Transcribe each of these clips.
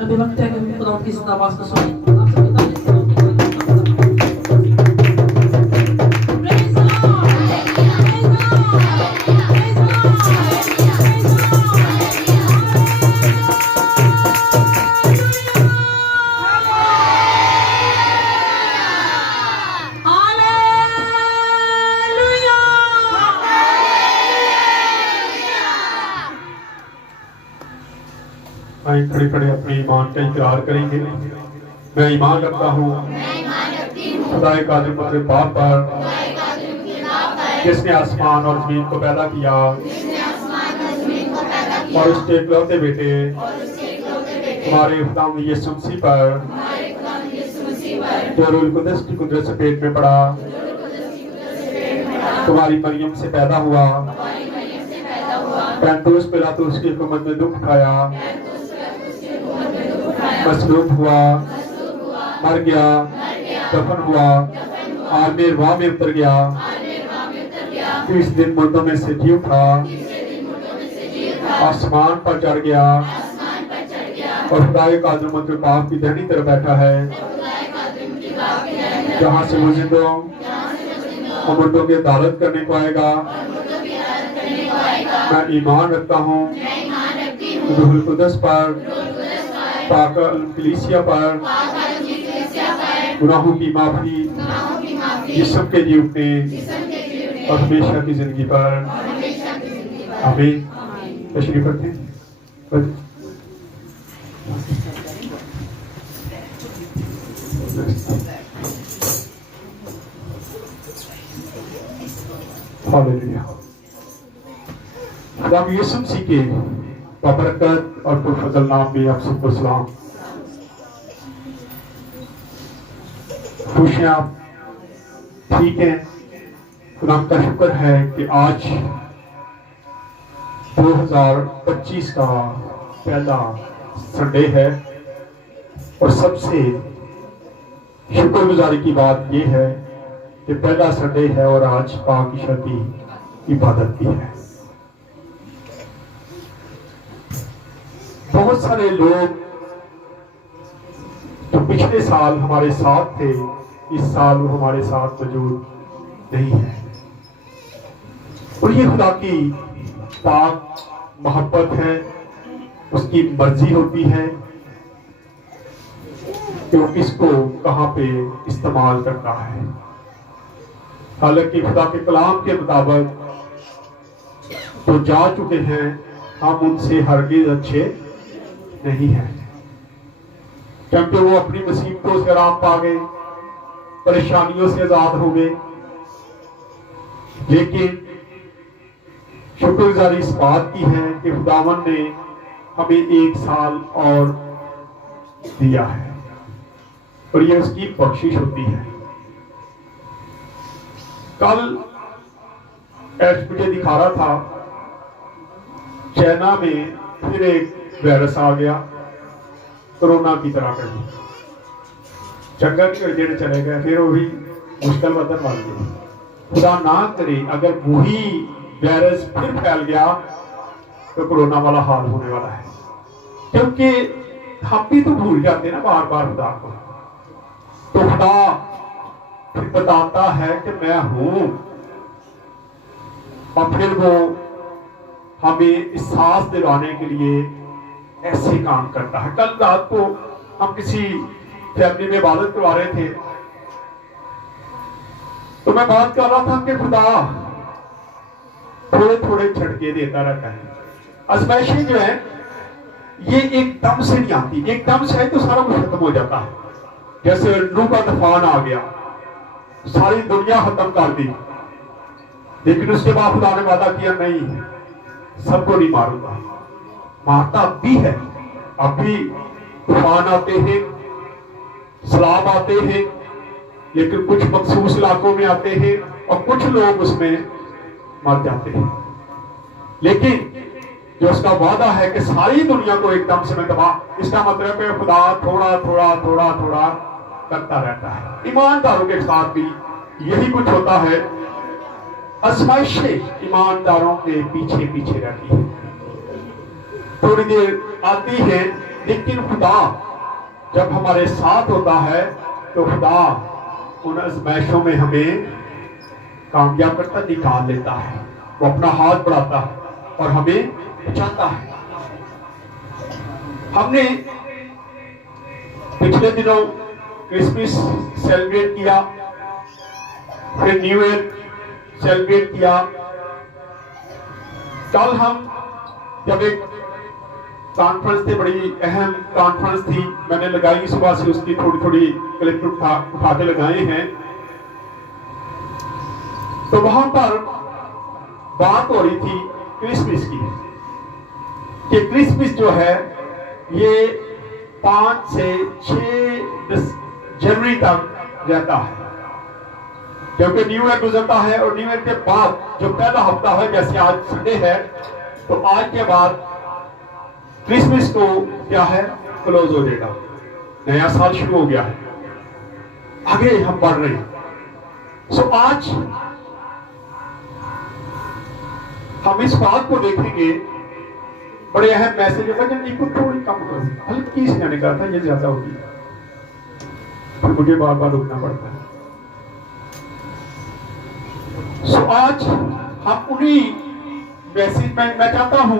अभी वक्त है कि हम खुदा की इस आवाज को सुनें। आप सभी ताली से खुदा की आवाज को सुनें। Praise the Lord! Praise the Lord! Praise the Lord! Praise the Lord! आइए खड़े खड़े अपने ईमान का इकरार करेंगे। मैं ईमान रखता हूँ खुदा कादिर मुतअल बाप पर, जिसने आसमान और जमीन को पैदा किया और उसके इकलौते बेटे हमारे खुदा यीशु मसीह पर, जो रूह कुदस की कुदरत से पेट में पड़ा, तुम्हारी मरियम से पैदा हुआ, पैंतुस पिलातुस की हुकूमत में दुख उठाया, मसलूब हुआ, मर गया, दफन हुआ, आलमे वाह में उतर गया, 30 दिन मुर्दों में से जी उठा, आसमान पर चढ़ गया और खुदा कादिर मुतअल बाप की दाहिनी तरफ बैठा है, जहाँ से वो जिंदों और मुर्दों की अदालत करने को आएगा। मैं ईमान रखता हूँ रूहुल कुदस पर, पाक कलीसिया पर, गुनाहों की माफी, जिस्म के जी उठने और हमेशा की जिंदगी पर। आमीन। तशरीफ रखें। हालेलुया। खुदा यीशु मसीह के बरकत और पुरफजल नाम में आप सबको सलाम। खुशियां ठीक है, खुदा का शुक्र है कि आज 2025 का पहला संडे है और सबसे शुक्रगुजारी की बात यह है कि पहला संडे है और आज पाक ईशा की इबादत भी है। बहुत सारे लोग जो पिछले साल हमारे साथ थे, इस साल वो हमारे साथ मौजूद नहीं है और ये खुदा की पाक मोहब्बत है, उसकी मर्जी होती है कि वो किसको कहां पे इस्तेमाल करता है। हालांकि खुदा के कलाम के मुताबिक तो जा चुके हैं, हम उनसे हरगिज अच्छे नहीं है, क्योंकि वो अपनी मुसीबतों से आराम पा गए, परेशानियों से आजाद हो गए। लेकिन शुक्रगुजारी इस बात की है कि खुदावन ने हमें 1 साल और दिया है और ये उसकी बख्शिश होती है। कल मुझे दिखा रहा था, चाइना में फिर एक वायरस आ गया, कोरोना की तरह का ही। चंगा नहीं जेड़े चले गए, फिर वही मुश्किल बदल बन गई। खुदा ना करे अगर वही वायरस फिर फैल गया तो कोरोना वाला हाल होने वाला है, क्योंकि हम भी तो भूल जाते ना बार बार खुदा को। तो खुदा फिर बताता है कि मैं हूं और फिर वो हमें एहसास दिलाने के लिए ऐसे काम करता है। कल रात को हम किसी फैमिली में इबादत करवा रहे थे, तो मैं बात कर रहा था कि खुदा थोड़े थोड़े झटके देता रहता है। आजमाइशें जो है ये एकदम से नहीं आती, एकदम से है तो सारा कुछ खत्म हो जाता है। जैसे नूह का तूफान आ गया, सारी दुनिया खत्म कर दी, लेकिन उसके बाद खुदा ने वादा किया नहीं, सबको नहीं मारूंगा। मारता अब भी है, अब भी तूफान आते हैं, सैलाब आते हैं, लेकिन कुछ मखसूस इलाकों में आते हैं और कुछ लोग उसमें मर जाते हैं। लेकिन जो उसका वादा है कि सारी दुनिया को एकदम से मैं तबाह, इसका मतलब है खुदा थोड़ा थोड़ा थोड़ा थोड़ा करता रहता है। ईमानदारों के साथ भी यही कुछ होता है। आजमाइशें ईमानदारों के पीछे पीछे रहती है। थोड़ी देर आती है, लेकिन खुदा जब हमारे साथ होता है तो खुदा उन आजमाइशों में हमें कामयाब करता, निकाल लेता है। वो अपना हाथ बढ़ाता है और हमें बचाता है। हमने पिछले दिनों क्रिसमस सेलिब्रेट किया, फिर न्यू ईयर सेलिब्रेट किया। कल हम जब एक कॉन्फ्रेंस थी, बड़ी अहम कॉन्फ्रेंस थी, मैंने लगाई सुबह से, उसकी थोड़ी थोड़ी क्लिप उठा के लगाए हैं। तो वहां पर बात हो रही थी क्रिसमस की, कि क्रिसमस जो है ये 5 से 6 जनवरी तक रहता है, क्योंकि न्यू ईयर गुजरता है और न्यू ईयर के बाद जो पहला हफ्ता है, जैसे आज संडे है, तो आज के बाद क्रिसमस को क्या है, क्लोज हो जाएगा, नया साल शुरू हो गया है, आगे हम बढ़ रहे हैं। सो आज हम इस बात को देखेंगे, बड़े अहम मैसेज है। वजन को थोड़ी कम करो, हल्की सी मैंने कहा था ये ज्यादा होगी, फिर मुझे बार बार रुकना पड़ता है। सो आज हम उन्हीं मैसेज में मैं चाहता हूं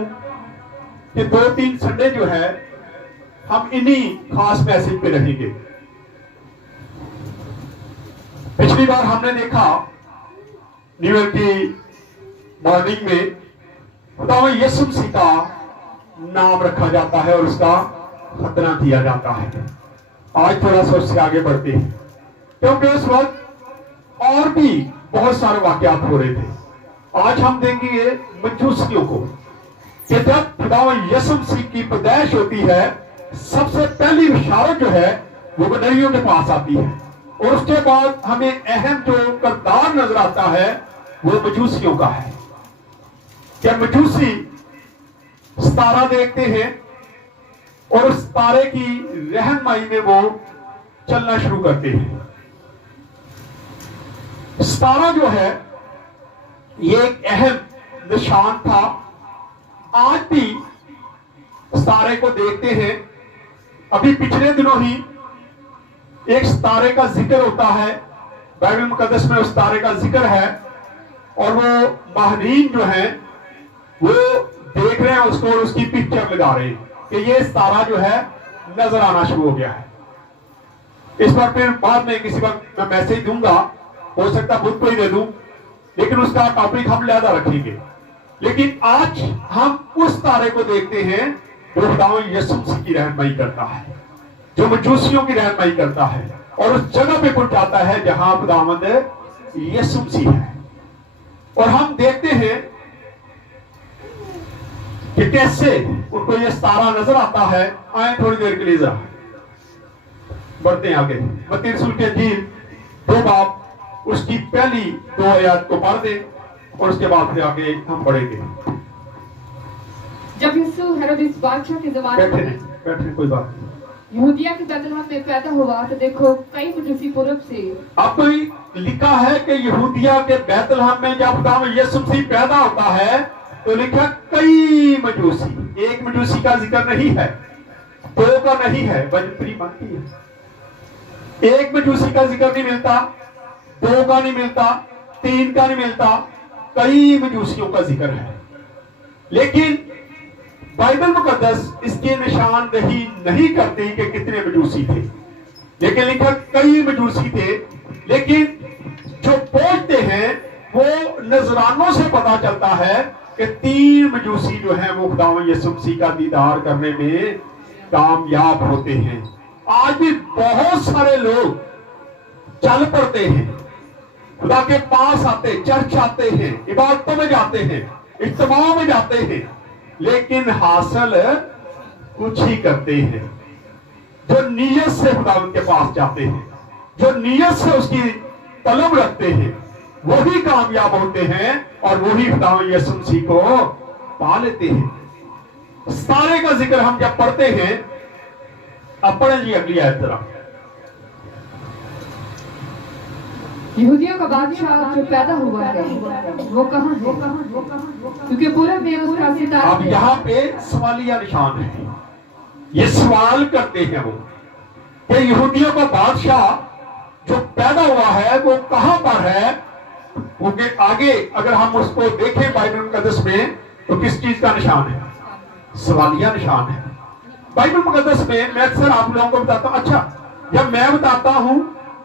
कि 2-3 संडे जो है हम इन्हीं खास मैसेज पे रहेंगे। पिछली बार हमने देखा न्यू ईयर की मॉर्निंग में खुदा यीशु मसीह का नाम रखा जाता है और उसका खतना किया जाता है। आज थोड़ा सा उससे आगे बढ़ते हैं, क्योंकि उस वक्त और भी बहुत सारे वाकयात हो रहे थे। आज हम देखेंगे मजूसियों को, कि जब खुदा यीशु मसीह की पैदाइश होती है, सबसे पहली बिशारत जो है वो गदरियों के पास आती है, और उसके बाद हमें अहम जो किरदार नजर आता है वो मजूसियों का है। क्या मजूसी सितारा देखते हैं और उस तारे की रहनुमाई में वो चलना शुरू करते हैं। सितारा जो है ये एक अहम निशान था। आज भी सितारे को देखते हैं। अभी पिछले दिनों ही एक सितारे का जिक्र होता है, बाइबल मुकद्दस में उस तारे का जिक्र है, और वो माहरीन जो है वो देख रहे हैं उसको और उसकी पिक्चर लगा रहे हैं कि ये सितारा जो है नजर आना शुरू हो गया है। इस पर फिर बाद में किसी वक्त मैं मैसेज दूंगा, हो सकता खुद को ही दे दूं, लेकिन उसका टॉपिक हम लिहाजा रखेंगे। लेकिन आज हम उस तारे को देखते हैं जो खुदा यीशु मसीह की रहनुमाई करता है, जो मजूसियों की रहनुमाई करता है, और उस जगह पे पहुंचाता है जहां खुदावंद यीशु मसीह है। और हम देखते हैं कि कैसे उनको ये तारा नजर आता है। आए थोड़ी देर के लिए जरा बढ़ते हैं आगे। मत्ती रसूल की इंजील 2 बाब उसकी पहली 2 आयत को पढ़ दें और उसके बाद फिर आगे हम पढ़ेंगे। जब यीशु हेरोदेस बादशाह के जमाने में बैठे कोई बात नहीं, यहूदिया के बैतलहम में पैदा हुआ, तो देखो कई मजूसी पूर्व से। अब लिखा है कि यहूदिया के बैतलहम में जब खुदा यीशु मसीह पैदा होता है तो लिखा कई मजूसी, एक मजूसी का जिक्र नहीं है, 2 का नहीं है, वजनपुरी मानती है। एक मजूसी का जिक्र नहीं मिलता, 2 का नहीं मिलता, 3 का नहीं मिलता, कई मजूसियों का जिक्र है। लेकिन बाइबल मुकद्दस इसके निशानदेही नहीं करती कि कितने मजूसी थे, लेकिन लिखा कई मजूसी थे। लेकिन जो पहुंचते हैं वो नजरानों से पता चलता है कि 3 मजूसी जो हैं वो खुदा यीशु मसीह का दीदार करने में कामयाब होते हैं। आज भी बहुत सारे लोग चल पड़ते हैं, खुदा के पास आते, चर्च आते हैं, इबादतों में जाते हैं, इज्तिमाओं में जाते हैं, लेकिन हासिल कुछ ही करते हैं। जो नीयत से खुदा उनके पास जाते हैं, जो नीयत से उसकी तलब रखते हैं, वही कामयाब होते हैं और वही खुदा यीशु मसीह को पा लेते हैं। सारे का जिक्र हम जब पढ़ते हैं, अब पढ़ें जी अगली आयत जरा। यहूदियों का बादशाह जो पैदा हुआ है वो कहाँ है? क्योंकि पूरब में उसका सितारा अब यहाँ पे सवालिया निशान है। ये सवाल करते हैं वो कि यहूदियों का बादशाह जो पैदा हुआ है वो कहां पर है? क्योंकि आगे अगर हम उसको देखें बाइबल मुकद्दस में तो किस चीज का निशान है? सवालिया निशान है। बाइबल मुकद्दस में मैं अक्सर आप लोगों को बताता हूं, अच्छा जब मैं बताता हूं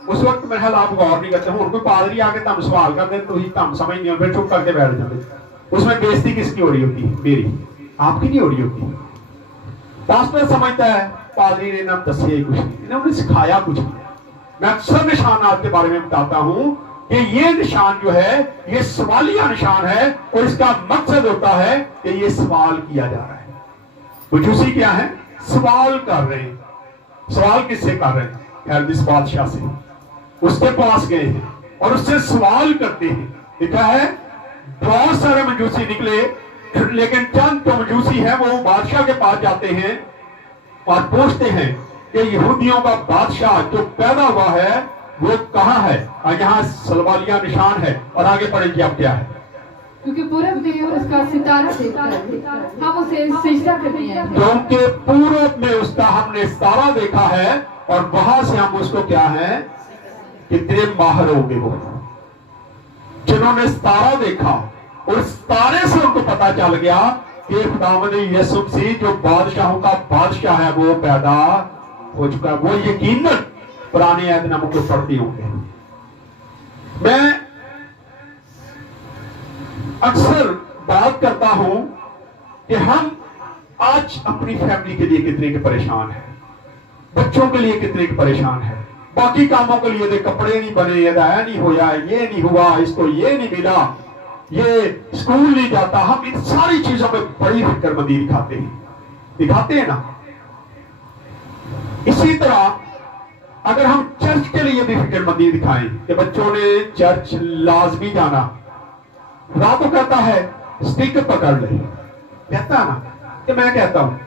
उस वक्त मेरे ख्याल आप गौर नहीं करते हो, और कोई पादरी आके तम सवाल करते तो ही तम समझ नहीं, फिर चुप करके बैठ जाते। उसमें बेइज्जती किसकी हो रही होती है? मेरी, आपकी नहीं हो रही होती। पास्टर समझता है पादरी ने ना दसिया ही कुछ नहीं, इन्होंने सिखाया कुछ नहीं। मैं अक्सर निशानात के बारे में बताता हूं कि ये निशान जो है ये सवालिया निशान है, और इसका मकसद होता है कि ये सवाल किया जा रहा है। मजूसी क्या है? सवाल कर रहे हैं। सवाल किससे कर रहे हैं? हेरोदिस बादशाह से। उसके पास गए हैं और उससे सवाल करते हैं। लिखा है बहुत सारे मजूसी निकले, लेकिन चंद जो मजूसी है वो बादशाह के पास जाते हैं और पूछते हैं कि यहूदियों का बादशाह जो पैदा हुआ है वो कहाँ है? और यहाँ सवालिया निशान है। और आगे पढ़ेंगे अब क्या है? क्योंकि पूरब में उसका सितारा देखकर हम उसे सिजदा करने आए हैं। क्योंकि पूरब में उसका हमने सितारा देखा है और वहां से हम उसको क्या है? कितने माहिर होंगे वो जिन्होंने सितारा देखा, और सितारे से उनको पता चल गया कि खुदावंद यीशु मसीह जो बादशाहों का बादशाह है वो पैदा हो चुका है। वो यकीनन पुराने अहदनामे को पढ़ते होंगे। मैं अक्सर बात करता हूं कि हम आज अपनी फैमिली के लिए कितने के परेशान हैं, बच्चों के लिए कितने के परेशान हैं, बाकी कामों के लिए कपड़े नहीं बने, ये नहीं होया, ये नहीं हुआ, इसको ये नहीं मिला, ये स्कूल नहीं जाता। हम इन सारी चीजों में बड़ी फिक्रमंदी दिखाते हैं ना। इसी तरह अगर हम चर्च के लिए भी फिक्रमंदी दिखाएं कि बच्चों ने चर्च लाजमी जाना, खुदा तो कहता है स्टिक पकड़ ले, कहता है ना कि मैं कहता हूं,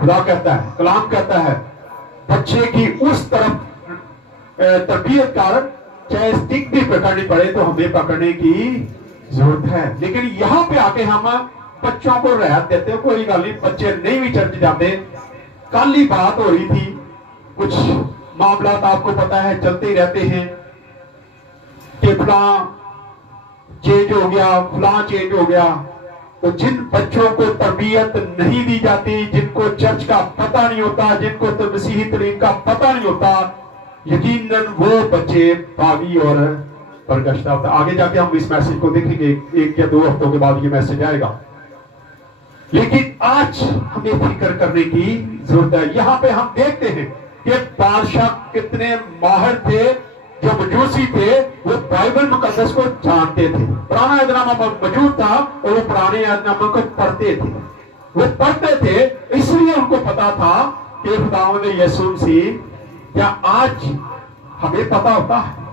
खुदा कहता है, कलाम कहता है बच्चे की उस तरफ तरबियत कर, चाहे स्टिक भी पकड़नी पड़े तो हमें पकड़ने की जरूरत है। लेकिन यहां पे आके हम बच्चों को रियायत देते हैं, कोई गल नहीं, बच्चे नहीं भी चर्च जाते। कल ही बात हो रही थी, कुछ मामला आपको पता है चलते ही रहते हैं कि फलां चेंज हो गया, फलां चेंज हो गया। तो जिन बच्चों को तरबियत नहीं दी जाती, जिनको चर्च का पता नहीं होता, जिनको तो मसीही तरीम का पता नहीं होता, यकीनन वो बच्चे बागी और बरगश्ता होता। आगे जाके हम इस मैसेज को देखेंगे, एक या दो हफ्तों के बाद ये मैसेज आएगा। लेकिन आज हमें फिक्र करने की जरूरत है। यहाँ पे हम देखते हैं कि बादशाह कितने माहिर थे, जो मजूसी थे वो बाइबल मुकद्दस को जानते थे। पुराना अहदनामा मौजूद था और वो पुराने अहदनामा को पढ़ते थे। वो पढ़ते थे इसलिए उनको पता था कि खुदावंद यीशु मसीह क्या आज हमें पता होता है?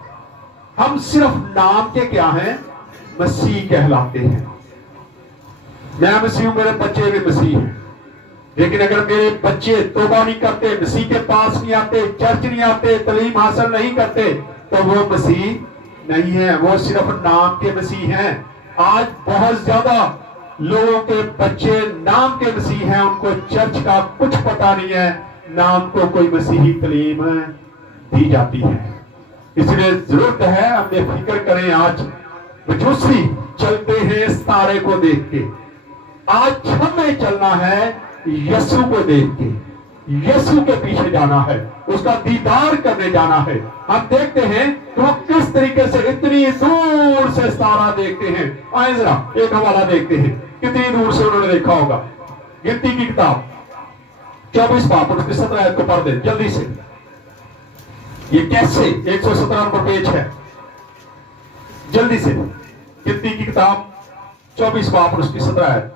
हम सिर्फ नाम के क्या हैं? मसीह कहलाते हैं। मैं मसीह हूं, मेरे बच्चे भी मसीह हैं। लेकिन अगर मेरे बच्चे तौबा नहीं करते, मसीह के पास नहीं आते, चर्च नहीं आते, तालीम हासिल नहीं करते, तो वो मसीह नहीं है, वो सिर्फ नाम के मसीह हैं। आज बहुत ज्यादा लोगों के बच्चे नाम के मसीह हैं, उनको चर्च का कुछ पता नहीं है, नाम को कोई मसीही तालीम दी जाती है। इसलिए जरूरत है हमें फिक्र करें। आज मजूसी चलते हैं सितारे को देख के, आज हमें चलना है यीशु को देख के, यीशु के पीछे जाना है, उसका दीदार करने जाना है। हम देखते हैं कि वो किस तरीके से इतनी दूर से सितारा देखते हैं। आए जरा एक हवाला देखते हैं, कितनी दूर से उन्होंने देखा होगा। गिनती की किताब 24 बाब उसके 17 आयत को पढ़ दे जल्दी से। ये कैसे 117 नंबर पेज है, जल्दी से। गिनती की किताब 24 बाब उसकी 17 आयत।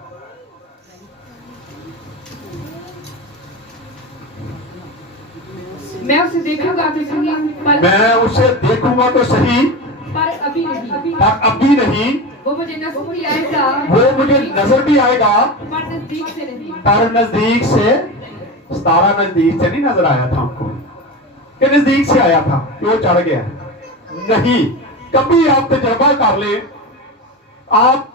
मैं उसे देखूंगा तो सही, मैं उसे देखूंगा तो सही, पर अभी नहीं, पर अभी नहीं। वो मुझे नजर भी आएगा, वो मुझे नजर भी आएगा, पर नजदीक से नहीं। पर नजदीक से। सितारा नजदीक से नहीं नजर आया था हमको, कि नजदीक से आया था, वो चढ़ गया नहीं, कभी आप तजर्बा कर ले, आप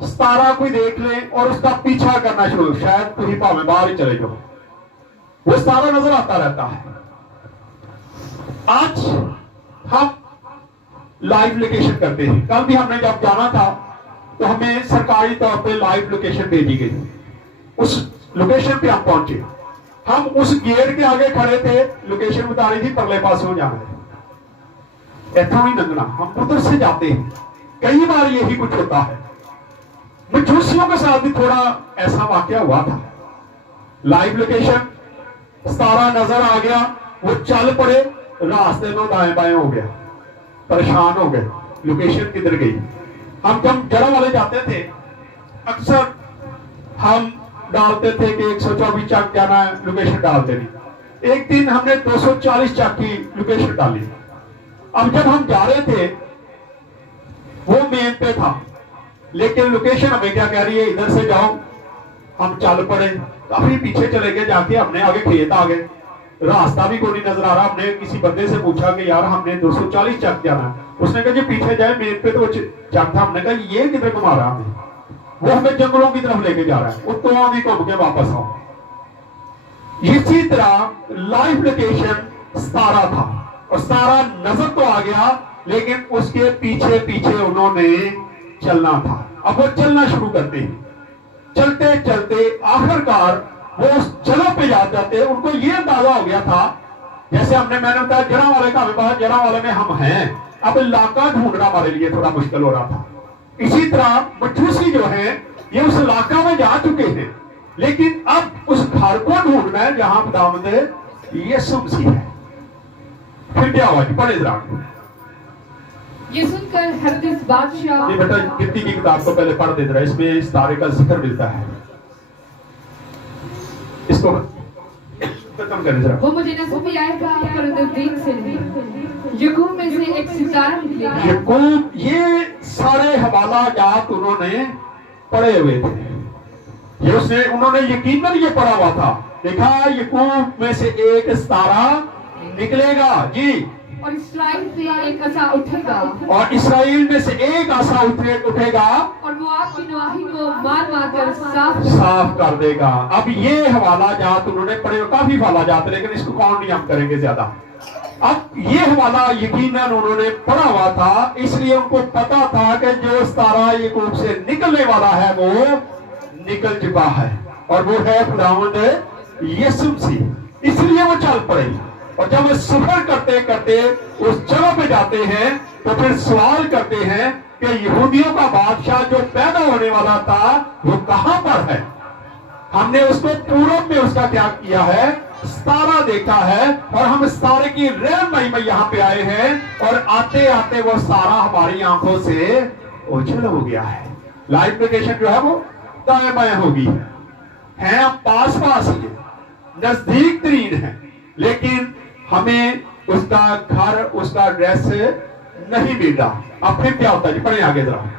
सितारा कोई देख लें और उसका पीछा करना शुरू, शायद कोई भावे बाहर ही चले जाओ, वो सितारा नजर आता रहता है। आज हम लाइव लोकेशन करते हैं। कल भी हमने जब जाना था तो हमें सरकारी तौर पे लाइव लोकेशन भेजी गई। उस लोकेशन पे हम पहुंचे, हम उस गेट के आगे खड़े थे, लोकेशन बता रही थी परले पास हो जाना है, इथों ही लंघना, हम उधर से जाते हैं। कई बार यही कुछ होता है। मजूसियों के साथ भी थोड़ा ऐसा वाकया हुआ था। लाइव लोकेशन, सितारा नजर आ गया, वो चल पड़े, रास्ते में दाएं बाएं हो गया, परेशान हो गए, लोकेशन किधर गई। हम जब जड़ा वाले जाते थे, अक्सर हम डालते थे कि 124 चक जाना है, लोकेशन डालते नहीं। एक दिन हमने 240 चक की लोकेशन डाली। अब जब हम जा रहे थे, वो मेन पे था, लेकिन लोकेशन हमें क्या कह रही है, इधर से जाओ। हम चल पड़े, काफी पीछे चले गए, जाके हमने आगे खेत आ गए, रास्ता भी कोई नहीं नजर आ रहा। हमने किसी बंदे से पूछा कि यार हमने 240 चक जाना है। उसने कहा जी पीछे जाए, मेन पे तो वो चक था। हमने कहा ये किधर घुमा रहा हमें, वो हमें जंगलों की तरफ लेके जा रहा है, वो तो भी घूम के वापस आओ। इसी तरह लाइव लोकेशन सितारा था, और सितारा नजर तो आ गया, लेकिन उसके पीछे पीछे उन्होंने चलना था। अब वो चलना शुरू करते हैं, चलते चलते आखिरकार वो उस जगह पे जाते। उनको ये अंदाजा हो गया था, जैसे मैंने बताया जड़ा वाले का विवाह, जड़ा वाले में हम हैं, अब इलाका ढूंढना हमारे लिए थोड़ा मुश्किल हो रहा था। इसी तरह मजूसी जो है ये उस इलाका में जा चुके हैं, लेकिन अब उस घर को ढूंढना है जहां खुदावंद यीशु मसीह है। फिर क्या हुआ, पढ़े जरा। ये सुनकर हेरोदेस बादशाह, ये बेटा गिनती की किताब को पहले पढ़ दे जरा, इसमें इस तारे का जिक्र मिलता है, इसको खत्म करें जरा। वो मुझे नजर में आएगा, फरदीन से यकूब में से एक सितारा निकलेगा। यकूब, ये सारे हवाला जात उन्होंने पढ़े हुए थे, ये उसने उन्होंने यकीनन ये पढ़ा हुआ था। देखा यकूब में से एक सितारा निकलेगा जी, और इस्राएल से एक आसा उठेगा, और इस्राएल में से एक आसा उठेगा, और वो आपकी नवाही को मार मार कर साफ कर देगा। अब ये हवाला जात उन्होंने पढ़े, काफी हवाला जात, लेकिन इसको काउंट नहीं हम करेंगे ज्यादा। अब ये हवाला यकीनन उन्होंने पढ़ा हुआ था, इसलिए उनको पता था कि जो सितारा यकूब से निकलने वाला है वो निकल चुका है, और वो है खुदावंद यीशु मसीह। इसलिए वो चल पड़े, और जब वो सफर करते करते उस जगह पे जाते हैं तो फिर सवाल करते हैं कि यहूदियों का बादशाह जो पैदा होने वाला था वो कहां पर है। हमने उसको पूरब में उसका क्या किया है, सितारा देखा है, और हम सितारे की रहनुमाई में यहाँ पे आए हैं, और आते आते वो सारा हमारी आंखों से ओझल हो गया है। लाइव लोकेशन जो है वो दाएं बाएं होगी, है हम पास पास ही, नजदीक तरीन है, लेकिन हमें उसका घर, उसका एड्रेस नहीं मिल रहा। अब फिर क्या होता है जी, पढ़े आगे जरा।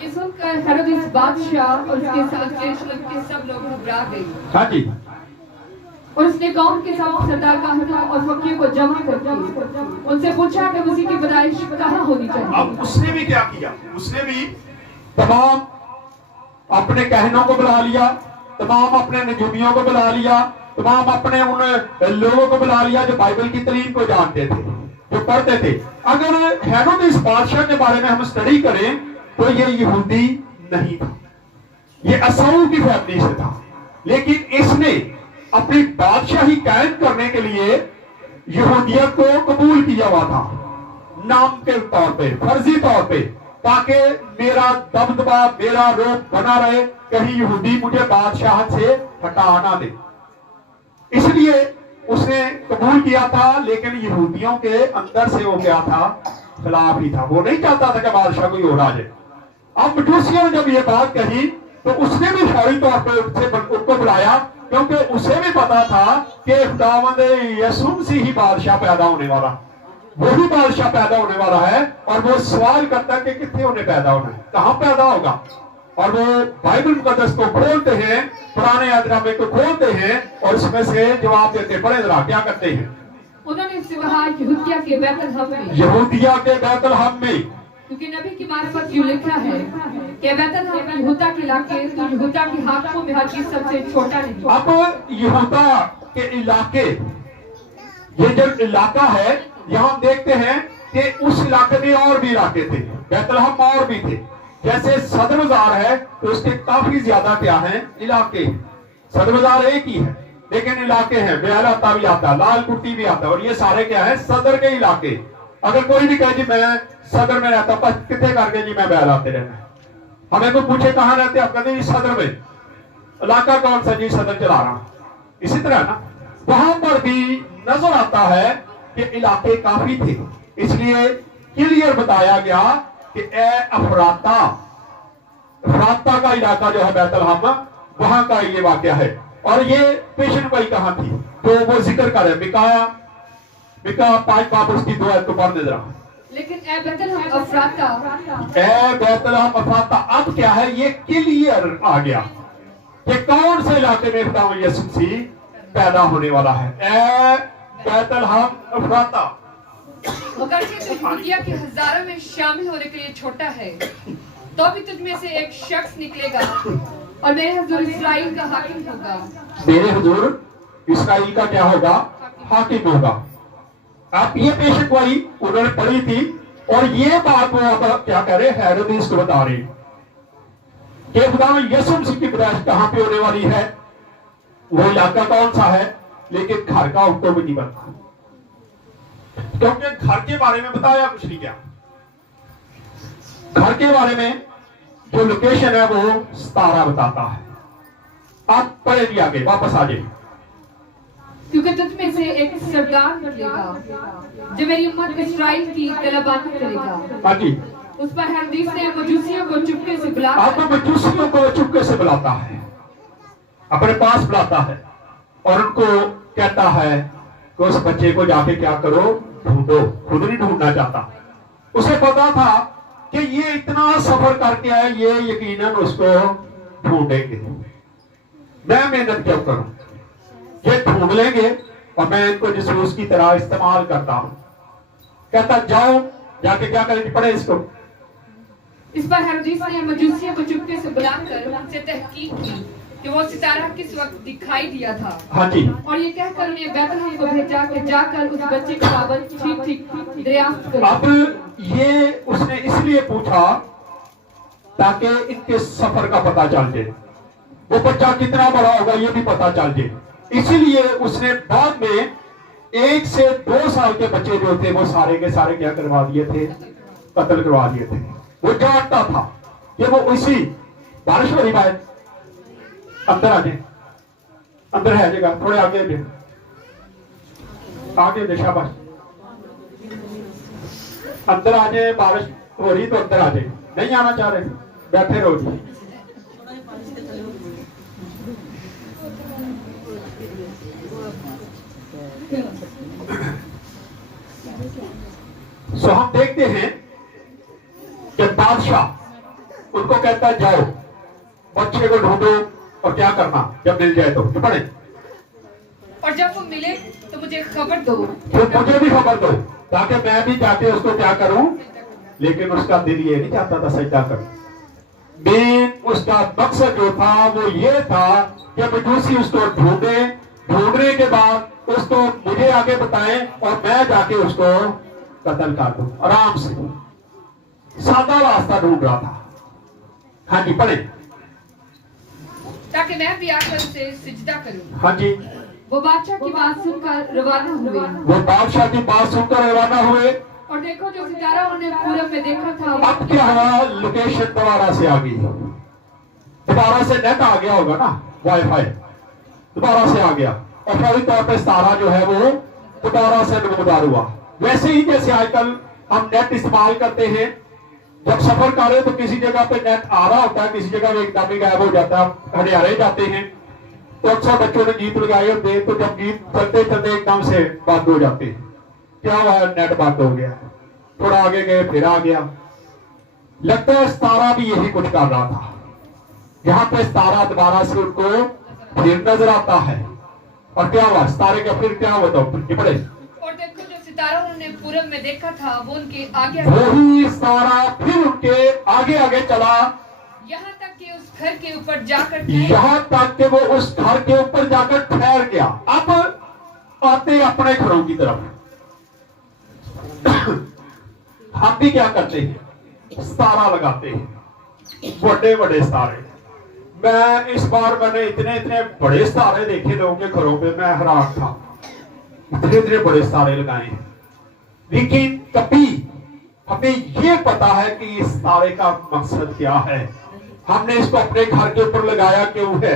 ये सुनकर हेरोदेस बादशाह और उसके साथ यरूशलेम के सब लोग घबरा गए। हाँ जी। और उसने कौम के सब सरदार का और फकीर को जमा करके उनसे पूछा कि मसीह की पैदाइश कहाँ होनी चाहिए। अब उसने भी क्या किया, उसने भी तमाम अपने कहनों को बुला लिया, तमाम अपने नजूमियों को बुला लिया, तमाम अपने उन लोगों को बुला लिया जो बाइबल की तालीम को जानते थे, जो पढ़ते थे। अगर हेरोदेस बादशाह के बारे में हम स्टडी करें तो ये यहूदी नहीं था, ये असाऊ की फैमिली से था, लेकिन इसने अपनी बादशाही कायम करने के लिए यहूदियत को कबूल किया हुआ था, नाम के तौर पे, फर्जी तौर पे, ताकि मेरा दबदबा, मेरा रूप बना रहे, कहीं यहूदी मुझे बादशाह से हटा ना दे। इसलिए उसने कबूल किया था, लेकिन यहूदियों के अंदर से वो क्या था, खिलाफ ही था। वो नहीं चाहता था कि बादशाह कोई और आ जाए। अब मजूसियों ने जब ये बात कही तो उसने भी फौरी तौर पर उनको बुलाया, क्योंकि उसे भी पता था कि खुदावंद यीशु मसीह ही बादशाह पैदा होने वाला, वही बादशाह पैदा होने वाला है। और वो सवाल करता है कि कितने उन्हें पैदा होना है, कहां पैदा होगा। और वो बाइबल मुकद्दस को खोलते हैं, पुराने यादनामे को खोलते हैं, और उसमें से जवाब देते। बड़े जरा क्या करते हैं, उन्होंने उससे कहा यहूदिया के बैतलहम में, यहूदिया के बैतलहम में, क्योंकि नबी की मार्फत यूं लिखा है कि बैतलहम यहूदा के इलाके, तो यहूदा के हाकिमों में हर चीज सबसे छोटा नहीं। अब यहूदा के इलाके, ये जो इलाका है, यहाँ देखते हैं कि उस इलाके में और भी इलाके थे, बैतलहम और भी थे। जैसे सदर बाजार है तो उसके काफी ज्यादा क्या है इलाके। सदर बाजार एक ही है लेकिन इलाके हैं, बेहलाता भी आता है, लाल कुट्टी भी आता है, और ये सारे क्या है सदर के इलाके। अगर कोई भी कहे जी मैं सदर में रहता हूं, कितने करके जी मैं बेहलाते रहना, हमें तो पूछे कहाँ रहते, आप कहते जी सदर में। इलाका कौन सा जी, सदर चला रहा। इसी तरह ना वहां पर भी नजर आता है कि इलाके काफी थे, इसलिए क्लियर बताया गया कि अफराता, अफराता का इलाका जो है बैतलहम, वहां का ये वाकया है। और ये पेशन गोई कहां थी तो वो जिक्र करे मिका 5 बाब उसकी 2 आयत को पढ़ने जरा। लेकिन ए बैतलहम अफराता, ए बैतलहम अफराता, अब क्या है ये क्लियर आ गया कि कौन से इलाके में खुदा यीशु मसीह पैदा होने वाला है। ए बैतलहम अफराता, मगर के यहूदिया के हजारों में शामिल होने के लिए छोटा है, तो भी तुझ में से एक शख्स निकलेगा और मेरे हुजूर इस्राइल का हाकिम होगा। मेरे हुजूर इस्राइल का क्या होगा, हाकिम होगा। आप ये पेशन गोई उन्होंने पढ़ी थी, और ये बात वो अब क्या कह रहे हैं हेरोदेस को बता रहे कि खुदा यीशु मसीह की पैदाइश कहां पे होने वाली है, वो इलाका कौन सा है, लेकिन घर का उनको भी नहीं पता, क्योंकि घर के बारे में बताया कुछ नहीं क्या। घर के बारे में जो लोकेशन है वो 17 बताता है। आप पढ़े भी आगे वापस आ जाइए। क्योंकि तुझ में से एक सरदार निकलेगा जो मेरी उम्मत इस्राइल की गलबानी करेगा। हाँ जी, उस पर हेरोदेस ने मजूसियों को चुपके से बुला, आपको मजूसियों को चुपके से बुलाता है, अपने पास बुलाता है और उनको कहता है कि उस बच्चे को जाके क्या करो, ढूंढो। खुद नहीं ढूंढना चाहता, उसे पता था कि ये इतना सफर करके आया, ये यकीनन उसको ढूंढेंगे, मैं मेहनत क्यों करूं, ये ढूंढ लेंगे और मैं इनको जासूस की तरह इस्तेमाल करता हूं। कहता जाओ जाके क्या करेंगे, पढ़े इसको। इस पर हेरोदेस ने मजूसियों को चुपके से बुलाकर उनसे तहकीक की कि वो सितारा किस वक्त दिखाई दिया था। हाँ जी, और ये कहकर उन्हें बैतलहम को भेजा कि जाकर उस बच्चे के बाबत ठीक दरियाफ्त करो। अब ये उसने इसलिए पूछा ताकि इनके सफर का पता चल जाए, वो बच्चा कितना बड़ा होगा ये भी पता चल जाए। इसीलिए उसने बाद में 1 से 2 साल के बच्चे जो थे वो सारे के सारे क्या करवा दिए थे, कत्ल करवा दिए थे। वो जानता था कि वो इसी बारिश वाली बात, अंदर आ जाए, अंदर है जगह, थोड़े आगे दे, आगे दे, शाबाश, अंदर आ जाए, बारिश हो रही तो अंदर आ जाए, नहीं आना चाह रहे बैठे रहो जी। सो हम देखते हैं कि बादशाह उनको कहता है जाओ बच्चे को ढूंढो और क्या करना, जब मिल जाए तो पढ़े, और जब वो मिले तो मुझे खबर दो, तो मुझे भी खबर दो ताकि मैं भी जाके उसको क्या करूं। लेकिन उसका दिल ये नहीं चाहता था सजदा कर, मेन उसका मकसद जो था वो ये था कि मजूसी उसको ढूंढे, ढूंढने के बाद उसको मुझे आगे बताएं और मैं जाके उसको कत्ल कर दूं। आराम से सादा रास्ता ढूंढ रहा था। हाँ जी पढ़े, ताकि मैं भी आकर उसे सिजदा करूं। हाँ जी, वो बादशाह की बात सुनकर रवाना हुए, वो बादशाह की बात सुनकर रवाना हुए। और देखो जो सितारा उन्होंने पूरब में देखा था, अब क्या हुआ, लोकेशन दोबारा से आ गई, दोबारा से नेट आ गया होगा ना, वाईफाई दोबारा से आ गया और फौरी तौर पे सारा जो है वो दोबारा से नमूदार हुआ। वैसे ही जैसे आजकल हम नेट इस्तेमाल करते हैं, जब सफर कर रहे तो किसी जगह पे नेट आ रहा होता है, किसी जगह में एकदम ही गायब हो जाता है, हरियाणे जाते हैं तो अक्सर बच्चों ने गीत लगाए होते हैं, तो जब गीत चलते चलते एकदम से बंद हो जाते हैं, क्या हुआ, नेट बंद हो गया, थोड़ा आगे गए फिर आ गया। लगता है सितारा भी यही कुछ कर रहा था, यहाँ पे सितारा दोबारा से उनको फिर नजर आता है। और क्या हुआ, सितारे का फिर क्या हुआ, तो पढ़े। और सितारा उन्होंने पूरब में देखा था वो उनके आगे वही सारा फिर उनके आगे आगे चला, यहाँ तक कि उस घर के ऊपर जाकर यहाँ तक कि वो उस घर के ऊपर जाकर ठहर गया। अब आते अपने घरों की तरफ। हम भी क्या करते हैं, सितारा लगाते हैं, बड़े बड़े सितारे। मैं इस बार मैंने इतने इतने बड़े सितारे देखे लोगों के घरों पे, मैं हैरान था, इतने इतने बड़े सितारे लगाए हैं। लेकिन कभी हमें ये पता है कि इस सितारे का मकसद क्या है, हमने इसको अपने घर के ऊपर लगाया क्यों है,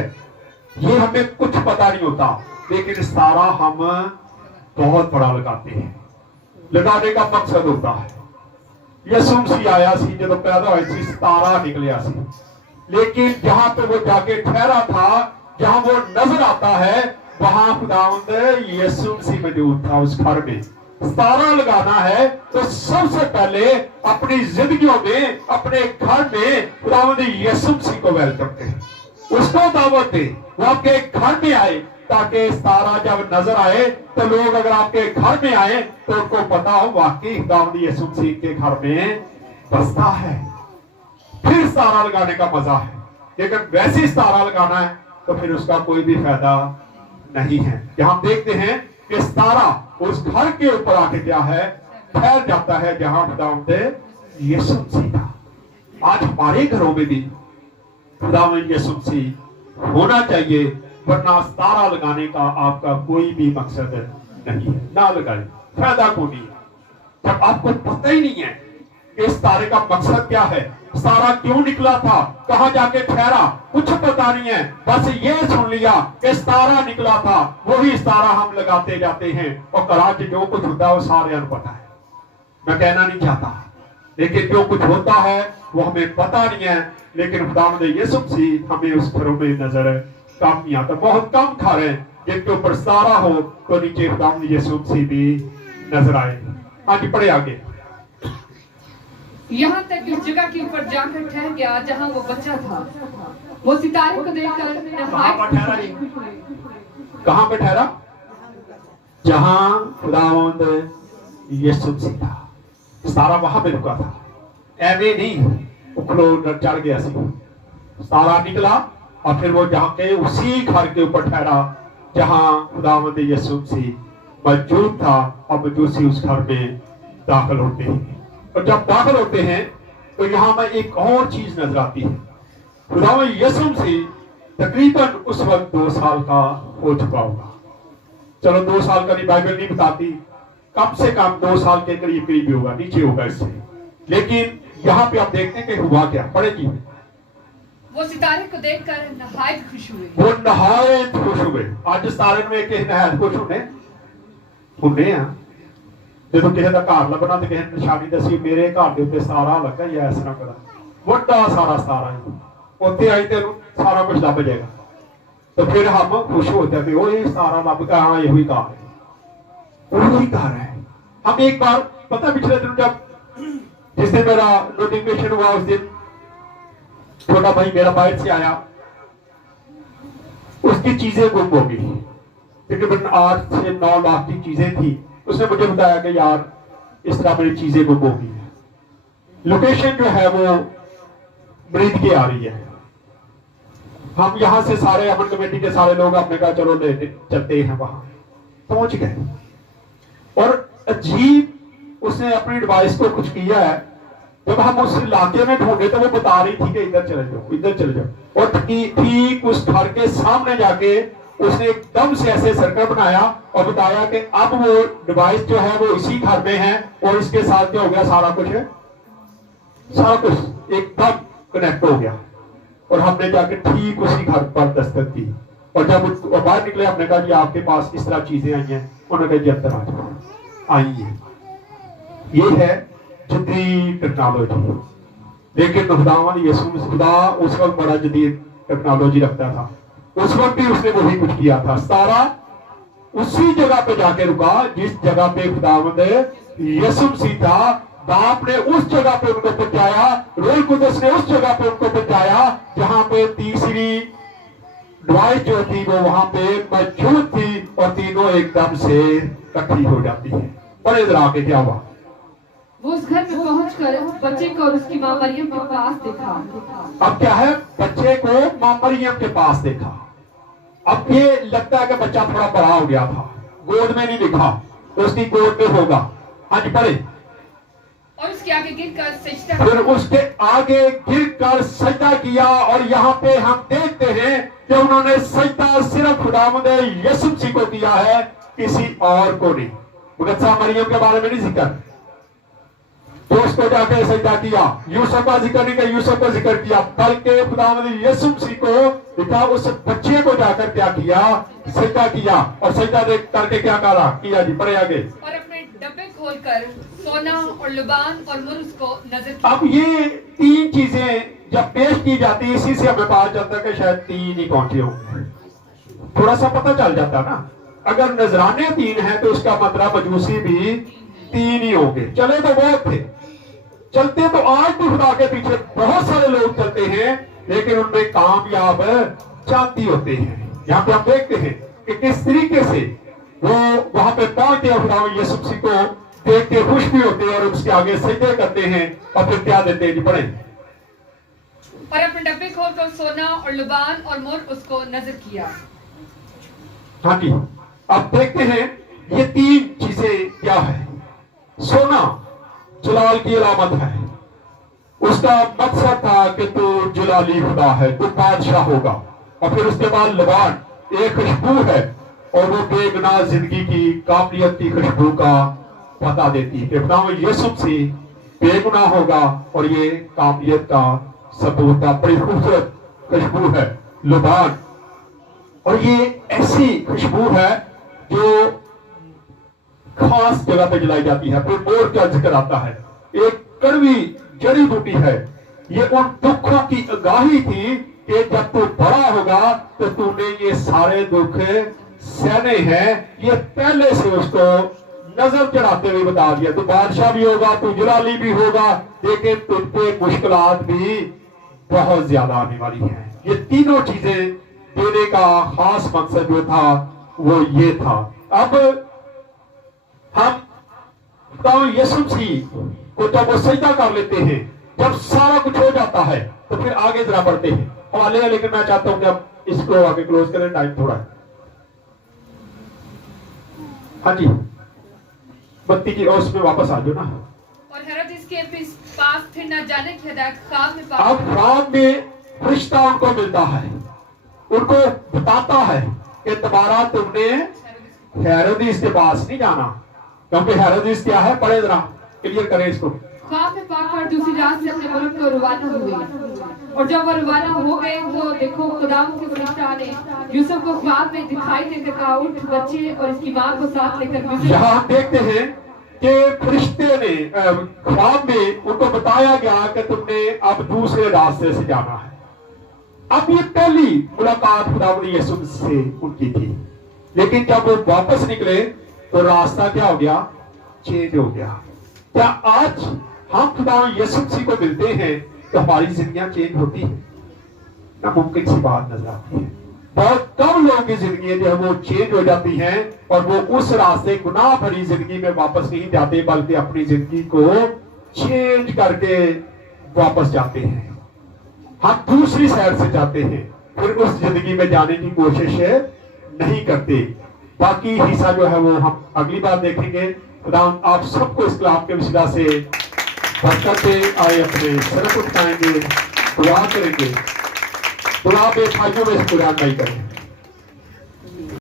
ये हमें कुछ पता नहीं होता। लेकिन सितारा हम बहुत बड़ा लगाते हैं, लगाने का मकसद होता है। यसू मसीह आया सी, जब पैदा हुए सी, सितारा निकलिया सी, लेकिन जहां पे वो जाके ठहरा था, जहां वो नजर आता है, वहां खुदावंद यसू मसीह मौजूद था उस घर में। सितारा लगाना है तो सबसे पहले अपनी जिंदगियों में, अपने घर में खुदावंद यसू मसीह को वेलकम करें, उसको दावत दे, वो आपके घर में आए, ताकि सितारा जब नजर आए तो लोग अगर आपके घर में आए तो उनको पता हो वाकई खुदावंद यसू मसीह के घर में बसता है। फिर सितारा लगाने का मजा है, लेकिन वैसे सितारा लगाना है तो फिर उसका कोई भी फायदा नहीं है। हम देखते हैं कि सितारा उस घर के ऊपर आके क्या है, ठहर जाता है जहां खुदावंद यसू मसीह था। आज हमारे घरों में भी खुदावंद यसू मसीह होना चाहिए, वरना सितारा लगाने का आपका कोई भी मकसद नहीं है, ना लगाए, फायदा को नहीं। जब आपको पता ही नहीं है कि सितारे का मकसद क्या है, सितारा क्यों निकला था, कहां जाके ठहरा, कुछ पता नहीं है, बस ये सुन लिया कि सितारा निकला था, वही सितारा हम लगाते जाते हैं, और कराची जो कुछ होता है वो सारे पता है। मैं कहना नहीं चाहता, लेकिन जो कुछ होता है वो हमें पता नहीं है। लेकिन खुदावंद यीशु मसीह हमें उस घरों में नजर कम नहीं आता, बहुत कम खा रहे हैं जिनके ऊपर सितारा हो तो नीचे खुदावंद यीशु मसीह भी नजर आए। आगे पढ़े आगे। यहाँ तक कि उस जगह के ऊपर जाकर ठहर गया जहाँ वो बच्चा था। वो सितारे को देखकर कहाँ पे ठहरा? जहाँ खुदावंद यीशु मसीह था, सितारा वहां पे रुका था, ऐवे नहीं उखलो चढ़ गया सी। सितारा निकला और फिर वो जाके उसी घर के ऊपर ठहरा जहाँ खुदावंद यीशु मसीह मौजूद था, और मौजूद उस घर में दाखिल होते हैं। और जब दाखिल होते हैं तो यहाँ में एक और चीज नजर आती है। खुदावंद यीशु मसीह तकरीबन उस वक्त 2 साल का हो चुका होगा। चलो 2 साल का नहीं, बाइबल नहीं बताती, कम से कम 2 साल के करीब करीब होगा, नीचे होगा इससे। लेकिन यहाँ पे आप देखते हैं कि हुआ क्या, पढ़ेगी। वो सितारे को देखकर नहायत खुश हुए। वो नहायत खुश हुए। आज सितारे में किसी नहायत खुश होने जो किसी का घर लगना तो किसी निशानी दसी, मेरे घर के उत्ते सारा लगा या इस तरह करा, बड़ा सारा सितारा है, उत्ते आई तेन सारा कुछ लभ जाएगा, तो फिर हम खुश होते हैं वो ये सारा लभ का, हाँ यही घर है, वही घर है। हम एक बार पता पिछले दिन जब जिस दिन मेरा नोटिफिकेशन हुआ, उस दिन छोटा भाई मेरा बाहर से आया, उसकी चीजें गुम हो गई, तकरीबन 8 से 9 लाख की चीजें थी। उसने मुझे बताया कि यार इस तरह मेरी चीजें गुम हो गई है। लोकेशन जो है वो मरीद की आ रही है। हम यहां से सारे अमन कमेटी के सारे लोग आपने कहा चलो ले चलते हैं, वहां पहुंच गए। और अजीब उसने अपनी डिवाइस को कुछ किया है, जब हम उस इलाके में ढूंढे तो वो बता रही थी कि इधर चले जाओ, इधर चले जाओ, और ठीक उस घर के सामने जाके उसने एकदम से ऐसे सर्कल बनाया और बताया कि अब वो डिवाइस जो है वो इसी घर में है, और इसके साथ क्या हो गया, सारा कुछ एकदम कनेक्ट हो गया। और हमने जाके ठीक उसी घर पर दस्तक दी, और जब वो बाहर निकले हमने कहा कि आपके पास इस तरह चीजें आई हैं, उन्होंने कहा जी अंदर आ जाओ, आइए। ये है जदीद टेक्नोलॉजी। लेकिन खुदावंद यीशु खुदा उस वक्त बड़ा जदीद टेक्नोलॉजी रखता था, उस वक्त भी उसने वही कुछ किया था। सितारा उसी जगह पे जाके रुका जिस जगह पे खुदावंद यीशु मसीह था। बाप ने उस जगह पे उनको पहुंचाया, रूह कुदस ने उस जगह पे उनको पहुंचाया जहां पे तीसरी डिवाइस जो थी वो वहां पे मौजूद थी, और तीनों एकदम से इकट्ठी हो जाती है। पर इधर आके क्या हुआ? वो उस घर में पहुंचकर बच्चे को और उसकी मां मरियम के पास देखा। अब क्या है, बच्चे को मां मरियम के पास देखा। अब ये लगता है कि बच्चा थोड़ा बड़ा हो गया था, गोद में नहीं दिखा, तो उसकी गोद में होगा। आज पढ़े। और उसके आगे गिरकर सजदा, फिर उसके आगे गिरकर सजदा किया। और यहाँ पे हम देखते हैं कि उन्होंने सजदा सिर्फ खुदावंद यीशु मसीह को किया है, किसी और को नहीं। मुकद्दसा मरियम के बारे में नहीं जिक्र, तो उसको जाके सजदा किया। यूसुफ का जिक्र नहीं किया, यूसुफ का जिक्र किया, बल्कि खुदावंद यीशु मसीह को लिखा, उस बच्चे को जाकर क्या किया? सजदा किया। और सजदा देख करके क्या करा किया जी? पढ़े आगे। और अपने डब्बे खोलकर सोना और लुबान और मुर उसको नजर किया। अब ये तीन चीजें जब पेश की जाती है, इसी से हमें पता चलता है कि शायद तीन ही पहुंचे होंगे। थोड़ा सा पता चल जाता ना, अगर नजराने तीन है तो उसका मतलब मजूसी भी तीन ही होंगे। चले तो बहुत थे, चलते तो आज भी खुदा के पीछे बहुत सारे लोग चलते हैं, लेकिन उनमें कामयाब चाहती होते हैं। यहाँ पे हम देखते हैं कि किस तरीके से वो वहां पे पहुंचते हैं, खुदा यीशु मसीह को देख के खुश भी होते हैं और उसके आगे सजदे करते हैं। और फिर क्या देते हैं जी? पढ़े। और अपने डब्बे खोलकर सोना और लुबान और मुर उसको नजर किया। हाँ जी, अब देखते हैं ये तीन चीजें क्या है। सोना जलाल की अलामत है, उसका मकसद था कि तू जलाली खुदा है, तू बादशाह होगा। और फिर उसके बाद लबान एक खुशबू है, और वो बेगुनाह जिंदगी की काबिलियत की खुशबू का पता देती है कि खुदा यीशु मसीह बेगुनाह होगा, और ये काबिलियत का सबूत था। बड़ी खूबसूरत खुशबू है लबान, और ये ऐसी खुशबू है जो खास जगह पे जलाई जाती है। फिर मोर का जिक्र आता है, एक कड़वी जड़ी बूटी है। ये उन दुखों की आगाही थी कि जब तू बड़ा होगा तो तूने ये सारे दुख सहने हैं। ये पहले से उसको नजर चढ़ाते हुए बता दिया, तू बादशाह भी होगा, तू जलाली भी होगा, लेकिन तुझ पे मुश्किलात भी बहुत ज्यादा आने वाली हैं। ये तीनों चीजें देने का खास मकसद जो था वो ये था। अब हम यीशु मसीह को जब वो सजदा कर लेते हैं, जब सारा कुछ हो जाता है, तो फिर आगे जरा बढ़ते हैं हवाले। लेकिन मैं चाहता हूं कि अब इसको आगे क्लोज करें, टाइम थोड़ा है। हाँ जी, बत्ती की ओस में वापस आ जाओ ना। और हेरोद इसके पास फिर न जाने की हिदायत ख्वाब में अब ख्वाब में फरिश्ता उनको मिलता है, उनको बताता है कि दोबारा तुमने हेरोदिस के पास नहीं जाना, क्योंकि हेरोदिस क्या है? पढ़े जरा, क्लियर करें इसको। ख्वाब में पाकर दूसरी रात से अपने मुल्क को रवाना हुए, और जब वो रवाना हो गए तो देखो खुदाम के फरिश्ता ने यूसुफ को ख्वाब में दिखाई देकर कहा, उठ बच्चे और इसकी मां को साथ लेकर मिस्र। यहाँ हम देखते हैं कि फरिश्ते ने ख्वाब में उनको बताया गया कि तुमने अब दूसरे रास्ते से जाना है। अब ये पहली मुलाकात खुदावंद यीशु से उनकी थी, लेकिन जब वो वापस निकले तो रास्ता क्या हो गया? चेंज हो गया। क्या आज हम खुदावंद यीशु मसीह को मिलते हैं तो हमारी जिंदगियां चेंज होती है? नामुमकिन सी बात नजर आती है। बहुत कम लोगों की जिंदगी जो है वो चेंज हो जाती हैं, और वो उस रास्ते गुनाह भरी जिंदगी में वापस नहीं जाते, बल्कि अपनी जिंदगी को चेंज करके वापस जाते हैं। हम दूसरी साइड से जाते हैं, फिर उस जिंदगी में जाने की कोशिश नहीं करते। बाकी हिस्सा जो है वो हम अगली बार देखेंगे। खुदा आप सबको इस कलाम के वसीला से बरकत दे। आए अपने सर उठाएंगे, दुआ करेंगे, दुआ पे भाइयों में खुदा नहीं करें।